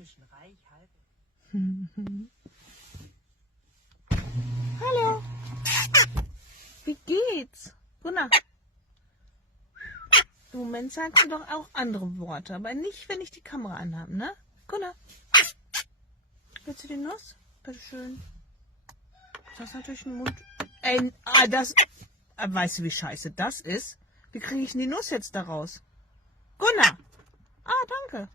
römischen Reich halb. Hallo. Wie geht's? Gunnar. Im Moment sagst du doch auch andere Worte, aber nicht, wenn ich die Kamera anhabe, ne? Gunnar. Willst du die Nuss? Bitteschön. Das ist natürlich ein Mund. Ey, weißt du, wie scheiße das ist? Wie kriege ich denn die Nuss jetzt da raus? Gunnar! Ah, danke.